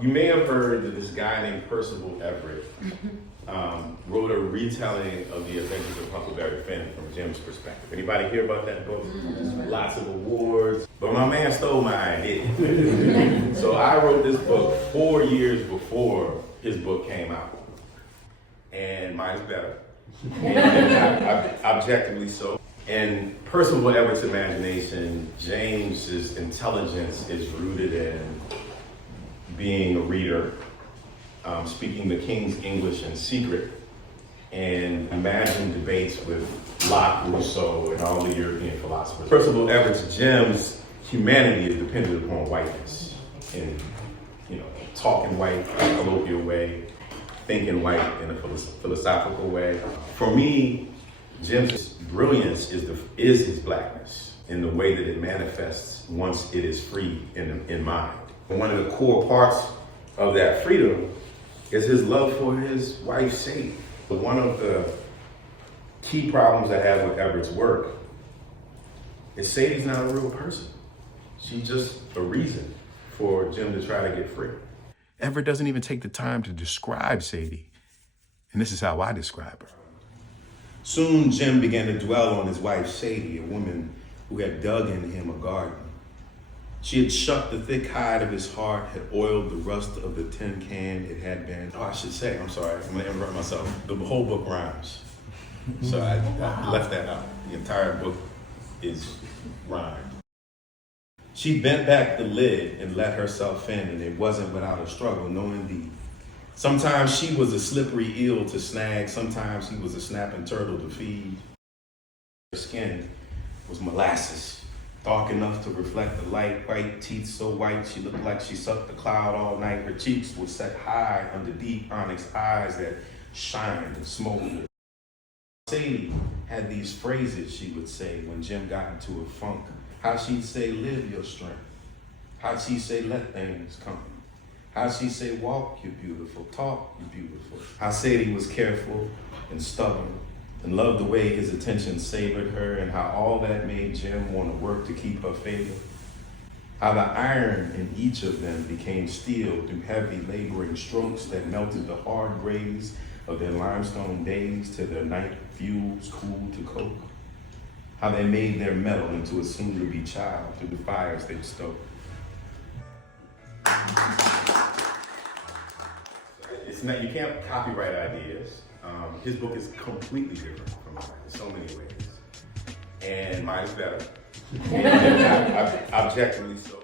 You may have heard that this guy named Percival Everett wrote a retelling of the adventures of Huckleberry Finn from Jim's perspective. Anybody hear about that book? Lots of awards. But my man stole my idea. So I wrote this book 4 years before his book came out. And mine's better. And objectively so. In Percival Everett's imagination, James's intelligence is rooted in being a reader, speaking the King's English in secret, and imagine debates with Locke, Rousseau, and all the European philosophers. Percival Everett's Jim's humanity is dependent upon whiteness, in talking white in a colloquial way, thinking white in a philosophical way. For me, Jim's brilliance is his blackness in the way that it manifests once it is free in mind. And one of the core parts of that freedom is his love for his wife, Sadie. One of the key problems I have with Everett's work is Sadie's not a real person. She's just a reason for Jim to try to get free. Everett doesn't even take the time to describe Sadie. And this is how I describe her. Soon, Jim began to dwell on his wife, Sadie, a woman who had dug in him a garden. She had shucked the thick hide of his heart, had oiled the rust of the tin can it had been. Oh, I should say, I'm sorry, I'm gonna interrupt myself. The whole book rhymes. So I left that out. The entire book is rhymed. She bent back the lid and let herself in, and it wasn't without a struggle, no indeed. Sometimes she was a slippery eel to snag, sometimes he was a snapping turtle to feed. Her skin was molasses, dark enough to reflect the light, white teeth so white she looked like she sucked the cloud all night. Her cheeks were set high under deep onyx eyes that shined and smoldered. Sadie had these phrases she would say when Jim got into a funk. How she'd say, live your strength. How she'd say, let things come. How she'd say, walk, you're beautiful, talk, you're beautiful. How Sadie was careful and stubborn and loved the way his attention savored her, and how all that made Jim want to work to keep her favor. How the iron in each of them became steel through heavy laboring strokes that melted the hard grays of their limestone days to their night fuels cooled to coke. How they made their metal into a soon-to-be child through the fires they stoked. It's not, you can't copyright ideas. His book is completely different from mine in so many ways. And mine is better. And objectively so.